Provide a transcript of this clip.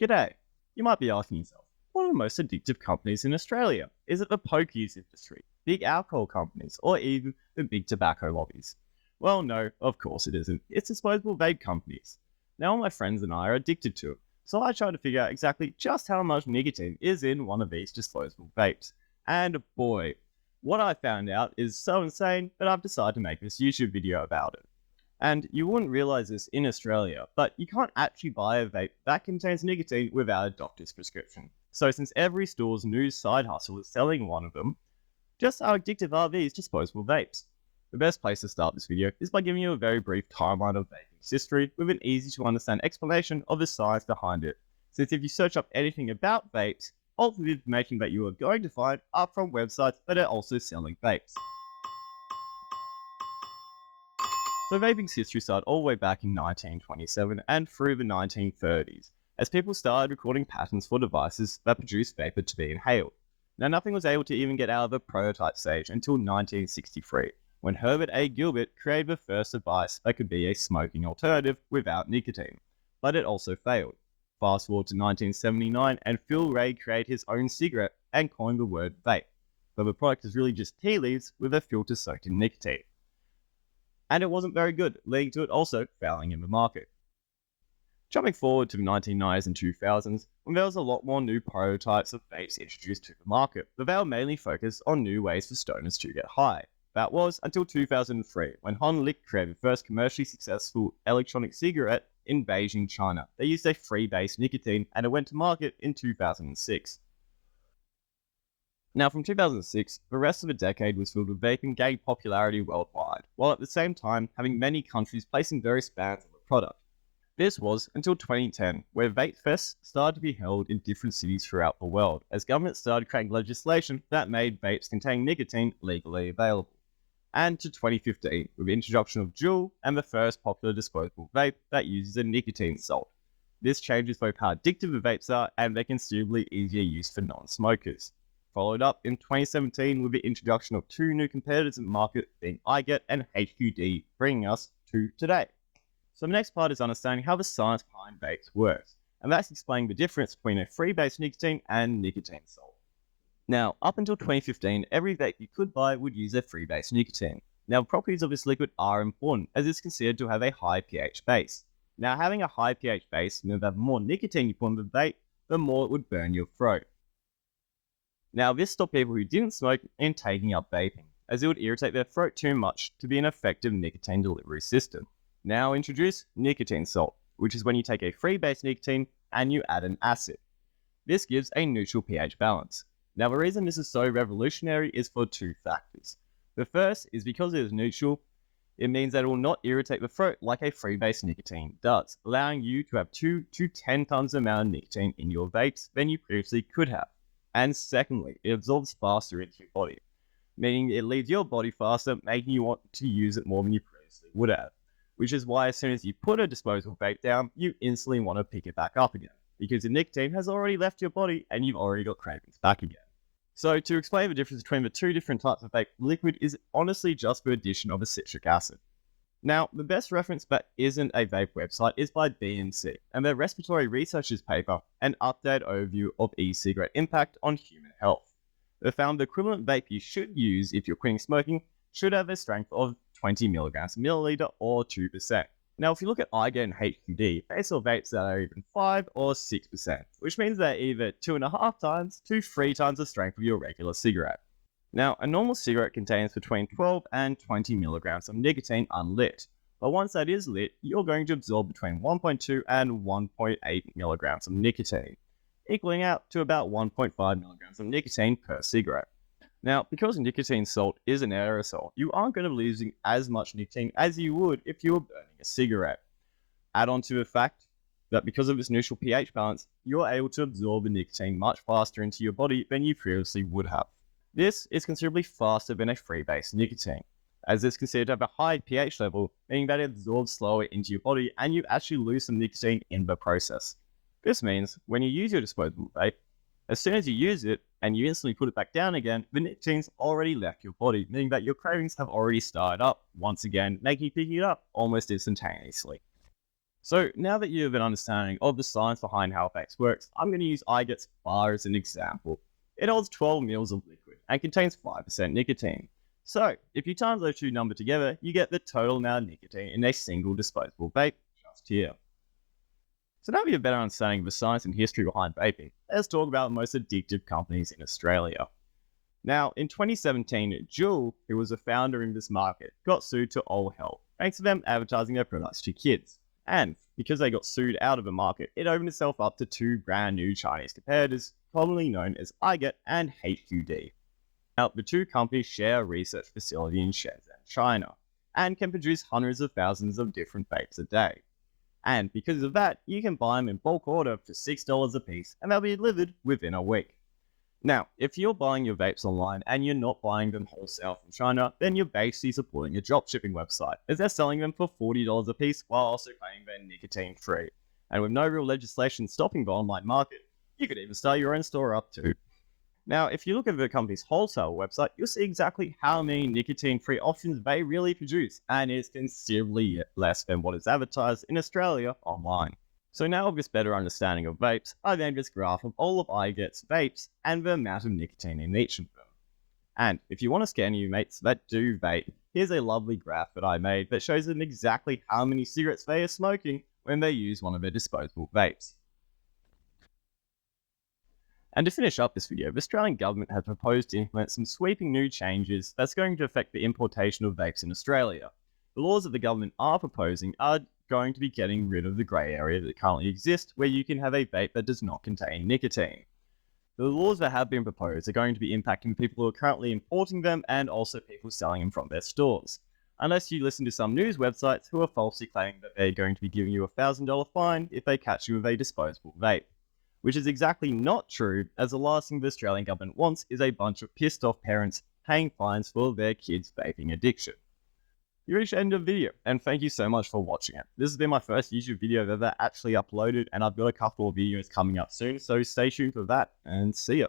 G'day. You might be asking yourself, what are the most addictive companies in Australia? Is it the pokies industry, big alcohol companies, or even the big tobacco lobbies? Well, no, of course it isn't. It's disposable vape companies. Now, all my friends and I are addicted to it, so I try to figure out exactly just how much nicotine is in one of these disposable vapes. And boy, what I found out is so insane that I've decided to make this YouTube video about it. And you wouldn't realize this in Australia, but you can't actually buy a vape that contains nicotine without a doctor's prescription. So since every store's new side hustle is selling one of them, just how addictive are these disposable vapes? The best place to start this video is by giving you a very brief timeline of vaping's history with an easy to understand explanation of the science behind it. Since if you search up anything about vapes, all of the information that you are going to find are from websites that are also selling vapes. So vaping's history started all the way back in 1927 and through the 1930s, as people started recording patents for devices that produced vapor to be inhaled. Now nothing was able to even get out of the prototype stage until 1963, when Herbert A. Gilbert created the first device that could be a smoking alternative without nicotine, but it also failed. Fast forward to 1979 and Phil Ray created his own cigarette and coined the word vape, but the product is really just tea leaves with a filter soaked in nicotine. And it wasn't very good, leading to it also failing in the market. Jumping forward to the 1990s and 2000s, when there was a lot more new prototypes of vapes introduced to the market, but they were mainly focused on new ways for stoners to get high. That was until 2003, when Hon Lik created the first commercially successful electronic cigarette in Beijing, China. They used a free-base nicotine, and it went to market in 2006. Now, from 2006, the rest of the decade was filled with vaping gaining popularity worldwide, while at the same time having many countries placing various bans on the product. This was until 2010, where vape fests started to be held in different cities throughout the world, as governments started creating legislation that made vapes containing nicotine legally available. And to 2015, with the introduction of Juul and the first popular disposable vape that uses a nicotine salt. This changes both how addictive the vapes are and their considerably easier use for non-smokers. Followed up in 2017 with the introduction of two new competitors in the market, being iGet and HQD, bringing us to today. So the next part is understanding how the science behind vapes works, and that's explaining the difference between a free-base nicotine and nicotine salt. Now, up until 2015, every vape you could buy would use a free-base nicotine. Now, the properties of this liquid are important, as it's considered to have a high pH base. Now, having a high pH base means that the more nicotine you put in the vape, the more it would burn your throat. Now, this stopped people who didn't smoke in taking up vaping, as it would irritate their throat too much to be an effective nicotine delivery system. Now introduce nicotine salt, which is when you take a free-base nicotine and you add an acid. This gives a neutral pH balance. Now, the reason this is so revolutionary is for two factors. The first is because it is neutral, it means that it will not irritate the throat like a free-base nicotine does, allowing you to have 2 to 10 times the amount of nicotine in your vapes than you previously could have. And secondly, it absorbs faster into your body, meaning it leaves your body faster, making you want to use it more than you previously would have. Which is why as soon as you put a disposable vape down, you instantly want to pick it back up again, because the nicotine has already left your body and you've already got cravings back again. So to explain the difference between the two different types of vape, liquid is honestly just the addition of a citric acid. Now, the best reference that isn't a vape website is by BMC, and their respiratory researchers paper, an updated overview of e-cigarette impact on human health. They found the equivalent vape you should use if you're quitting smoking should have a strength of 20 milligrams per milliliter or 2%. Now, if you look at iGet and HQD, they sell vapes that are even 5 or 6%, which means they're either 2.5 times to 3 times the strength of your regular cigarette. Now, a normal cigarette contains between 12 and 20 milligrams of nicotine unlit, but once that is lit, you're going to absorb between 1.2 and 1.8 milligrams of nicotine, equaling out to about 1.5 milligrams of nicotine per cigarette. Now, because nicotine salt is an aerosol, you aren't going to be losing as much nicotine as you would if you were burning a cigarette. Add on to the fact that because of its neutral pH balance, you're able to absorb the nicotine much faster into your body than you previously would have. This is considerably faster than a free-base nicotine, as it's considered to have a high pH level, meaning that it absorbs slower into your body and you actually lose some nicotine in the process. This means when you use your disposable vape, as soon as you use it and you instantly put it back down again, the nicotine's already left your body, meaning that your cravings have already started up once again, making you pick it up almost instantaneously. So now that you have an understanding of the science behind how vapes works, I'm going to use iGet's bar as an example. It holds 12 mils of liquid and contains 5% nicotine. So if you times those two numbers together, you get the total amount of nicotine in a single disposable vape just here. So now we have a better understanding of the science and history behind vaping, let's talk about the most addictive companies in Australia. Now, in 2017, Juul, who was a founder in this market, got sued to all hell, thanks to them advertising their products to kids. And because they got sued out of the market, it opened itself up to two brand new Chinese competitors, commonly known as iGet and HQD. Now, the two companies share a research facility in Shenzhen, China, and can produce hundreds of thousands of different vapes a day. And because of that, you can buy them in bulk order for $6 a piece, and they'll be delivered within a week. Now, if you're buying your vapes online and you're not buying them wholesale from China, then you're basically supporting a dropshipping website, as they're selling them for $40 a piece while also claiming they're nicotine free. And with no real legislation stopping the online market, you could even start your own store up too. Now, if you look at the company's wholesale website, you'll see exactly how many nicotine-free options they really produce, and it's considerably less than what is advertised in Australia online. So now with this better understanding of vapes, I made this graph of all of iGet's vapes and the amount of nicotine in each of them. And if you want to scare new mates that do vape, here's a lovely graph that I made that shows them exactly how many cigarettes they are smoking when they use one of their disposable vapes. And to finish up this video, the Australian government has proposed to implement some sweeping new changes that's going to affect the importation of vapes in Australia. The laws that the government are proposing are going to be getting rid of the grey area that currently exists where you can have a vape that does not contain nicotine. The laws that have been proposed are going to be impacting people who are currently importing them and also people selling them from their stores. Unless you listen to some news websites who are falsely claiming that they're going to be giving you a $1,000 fine if they catch you with a disposable vape. Which is exactly not true, as the last thing the Australian government wants is a bunch of pissed off parents paying fines for their kids' vaping addiction. You reached the end of the video, and thank you so much for watching it. This has been my first YouTube video I've ever actually uploaded, and I've got a couple of videos coming up soon, so stay tuned for that, and see ya.